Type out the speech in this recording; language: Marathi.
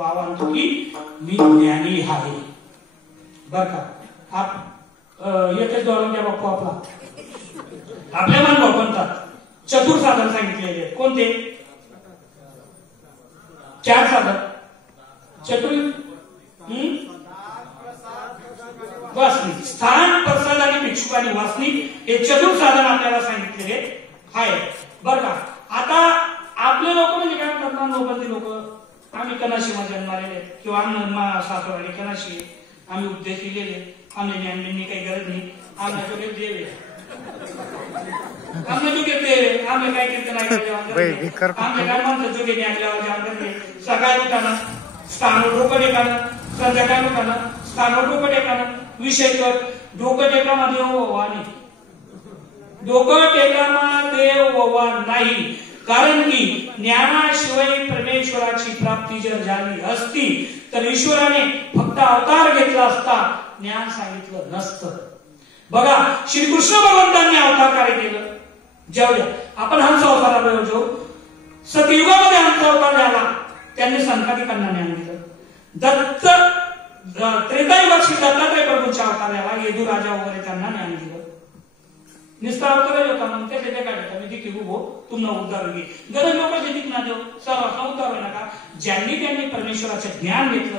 तो म्हणतो की मी ज्ञानी आहे बर का. येथे दोळंग्या बापू आपल्या मान म्हणतात चतुर साधन सांगितलेले कोणते 4 साधन चतुर वासनी स्थान प्रसाद आणि भिक्षुक आणि वासनी हे चतुर साधन आपल्याला सांगितलेले आहे बर का. आता आपले लोक म्हणजे काय करतात नोबलती लोक आम्ही कनाशी जन्मालेले किंवा आम्ही सासवाडी कनाशी आम्ही उद्देश दिलेले आम्ही ज्ञानी काही गरज नाही आम्हाला जोगे देवे आम्ही जोगे देवे आम्ही काय कीर्तन ऐकले आम्ही काय म्हणतो जोगे ज्ञान सकाळी उठाना स्थानवर डोकं टेकाना संध्याकाळी उठाना स्थानवर डोकं टेकाना विषय कर डोकं टेकामा देव व्हावा नाही डोकं टेकामा देव व्हावा नाही. कारण की ज्ञानाशिवाय परमेश्वराची प्राप्ती जर झाली असती तर ईश्वराने फक्त अवतार घेतला असता ज्ञान सांगितलं नसतं. बघा श्रीकृष्ण भगवंतांनी अवतार कार्य केलं जेवढ्या आपण हंस अवताराला जाऊ सतयुगामध्ये हंस अवतार झाला त्यांनी संतातिकांना ज्ञान दिलं. दत्त त्रेतायुगात श्री दत्तात्रय प्रभूंच्या अवतार झाला येदू राजा वगैरे त्यांना ज्ञान दिलं. निस्ता अवतार होता मग त्याचे काय मी दिखी उभो तुम्हाला उद्धार होईल गरज लोकांचे दिख ना देव सर्व उद्धार होईल नका ज्यांनी त्यांनी परमेश्वराचे ज्ञान घेतलं